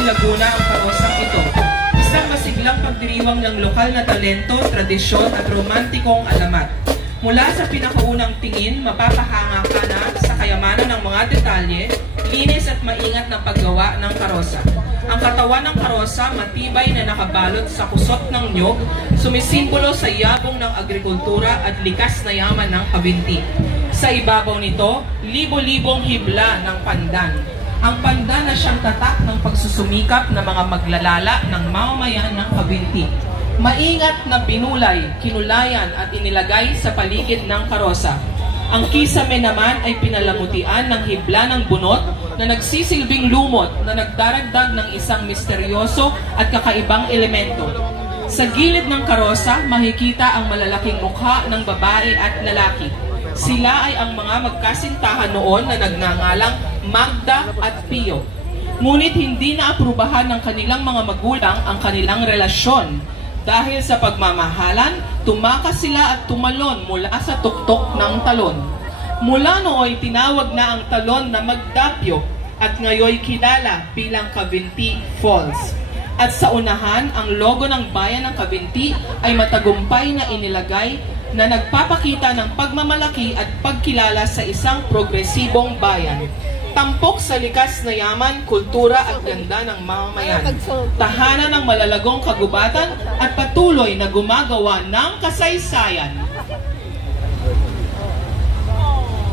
Laguna ang karosang ito. Isang masiglang pagdiriwang ng lokal na talento, tradisyon at romantikong alamat. Mula sa pinakaunang tingin, mapapahanga ka na sa kayamanan ng mga detalye, linis at maingat na paggawa ng karosa. Ang katawan ng karosa matibay na nakabalot sa kusot ng niyog, sumisimbolo sa yabong ng agrikultura at likas na yaman ng Cavinti. Sa ibabaw nito, libo-libong hibla ng pandan. Ang pandan na siyang tatak ng pagsusumikap ng mga maglalala ng mamamayan ng Cavinti. Maingat na binulay, kinulayan at inilagay sa paligid ng karosa. Ang kisame naman ay pinalamutian ng hibla ng bunot na nagsisilbing lumot na nagdaragdag ng isang misteryoso at kakaibang elemento. Sa gilid ng karosa, makikita ang malalaking mukha ng babae at lalaki. Sila ay ang mga magkasintahan noon na nagngangalang Magda at Pio. Ngunit hindi na aprubahan ng kanilang mga magulang ang kanilang relasyon. Dahil sa pagmamahalan, tumakas sila at tumalon mula sa tuktok ng talon. Mula nooy tinawag na ang talon na Magdapio at ngayoy kilala bilang Cavinti Falls. At sa unahan, ang logo ng bayan ng Cavinti ay matagumpay na inilagay na nagpapakita ng pagmamalaki at pagkilala sa isang progresibong bayan. Tampok sa likas na yaman, kultura at ganda ng mamamayan. Tahanan ng malalagong kagubatan at patuloy na gumagawa ng kasaysayan.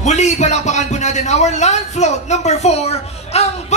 Muli palakpakan po natin our land float number 4, ang